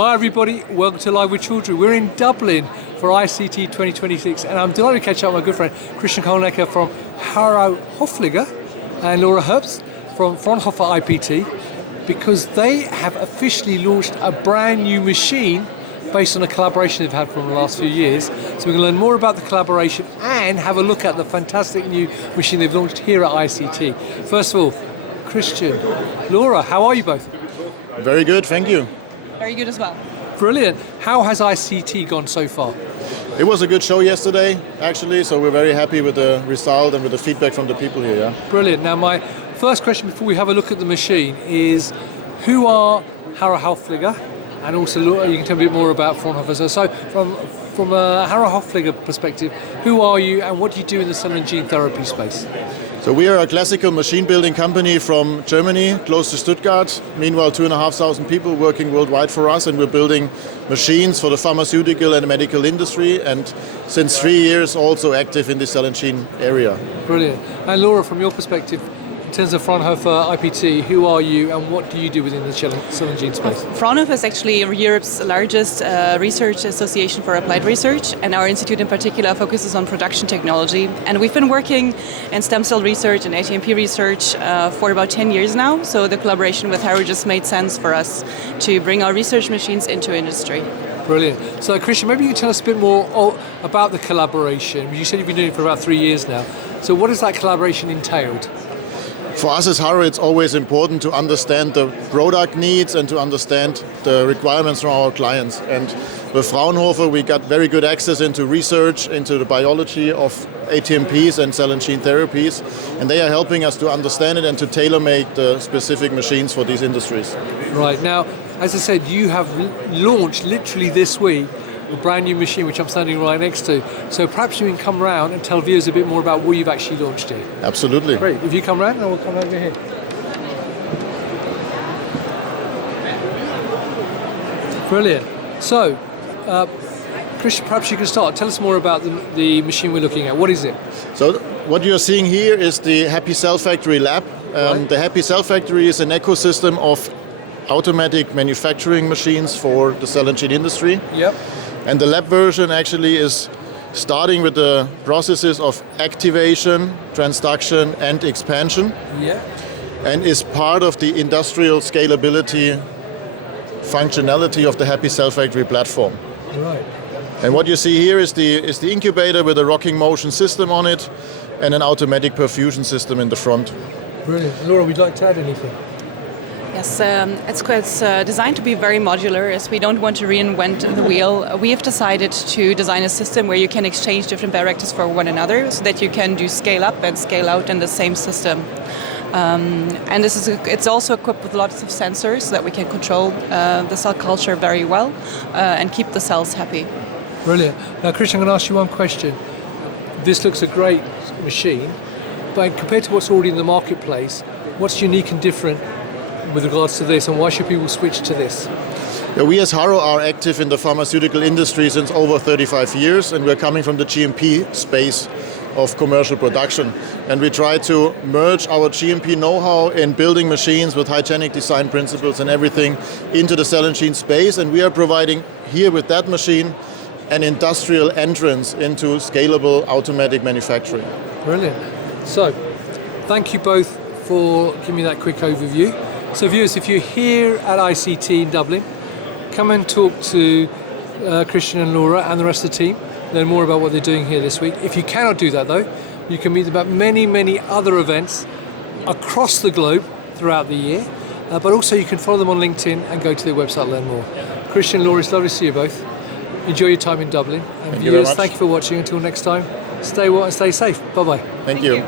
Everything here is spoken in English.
Hi everybody, welcome to Live with Children. We're in Dublin for ICT 2026 and I'm delighted to catch up with my good friend Kollecker from Harro Höfliger and Laura Herbst from Fraunhofer IPT because they have officially launched a brand new machine based on a collaboration they've had from the last few years. So we're going to learn more about the collaboration and have a look at the fantastic new machine they've launched here at ICT. First of all, Christian, Laura, how are you both? Very good, thank you. Very good as well. Brilliant. How has ICT gone so far? It was a good show yesterday, actually, so we're very happy with the result and with the feedback from the people here. Yeah? Brilliant. Now, my first question before we have a look at the machine is, who are Harro Höfliger? And also, you can tell me a bit more about Fraunhofer. So from a Harro Höfliger perspective, who are you and what do you do in the cell and gene therapy space? So we are a classical machine building company from Germany, close to Stuttgart. Meanwhile, 2,500 people working worldwide for us, and we're building machines for the pharmaceutical and medical industry, and since 3 years also active in the cell and gene area. Brilliant. And Laura, from your perspective, in terms of Fraunhofer IPT, who are you and what do you do within the cell and gene space? Fraunhofer is actually Europe's largest research association for applied research, and our institute in particular focuses on production technology. And we've been working in stem cell research and ATMP research for about 10 years now, so the collaboration with Harro just made sense for us to bring our research machines into industry. Brilliant. So Christian, maybe you can tell us a bit more about the collaboration. You said you've been doing it for about 3 years now. So what has that collaboration entailed? For us as Harro, it's always important to understand the product needs and to understand the requirements from our clients. And with Fraunhofer, we got very good access into research, into the biology of ATMPs and cell and gene therapies. And they are helping us to understand it and to tailor-make the specific machines for these industries. Right. Now, as I said, you have launched literally this week a brand new machine, which I'm standing right next to. So perhaps you can come round and tell viewers a bit more about what you've actually launched here. Absolutely. Great. If you come round, and we'll come over here. Brilliant. So, Christian, perhaps you can start. Tell us more about the machine we're looking at. What is it? So, what you're seeing here is the Happy Cell Factory lab. Right. The Happy Cell Factory is an ecosystem of automatic manufacturing machines for the cell and gene industry. Yep. And the lab version actually is starting with the processes of activation, transduction, and expansion. Yeah. And is part of the industrial scalability functionality of the Happy Cell Factory platform. Right. And what you see here is the incubator with a rocking motion system on it and an automatic perfusion system in the front. Brilliant. Laura, would you like to add anything? Yes, it's designed to be very modular, as we don't want to reinvent the wheel. We have decided to design a system where you can exchange different directors for one another, so that you can do scale up and scale out in the same system. And it's also equipped with lots of sensors so that we can control the cell culture very well and keep the cells happy. Brilliant. Now, Christian, I'm going to ask you one question. This looks a great machine, but compared to what's already in the marketplace, what's unique and different with regards to this, and why should people switch to this? Yeah, we as Harro are active in the pharmaceutical industry since over 35 years, and we're coming from the GMP space of commercial production. And we try to merge our GMP know-how in building machines with hygienic design principles and everything into the cell and gene space, and we are providing here with that machine an industrial entrance into scalable automatic manufacturing. Brilliant. So, thank you both for giving me that quick overview. So viewers, if you're here at ICT in Dublin, come and talk to Christian and Laura and the rest of the team, learn more about what they're doing here this week. If you cannot do that though, you can meet them at many other events across the globe throughout the year, but also you can follow them on LinkedIn and go to their website to learn more. Christian and Laura, it's lovely to see you both. Enjoy your time in Dublin. And thank you very much. Thank you for watching. Until next time, stay well and stay safe. Bye-bye. Thank you.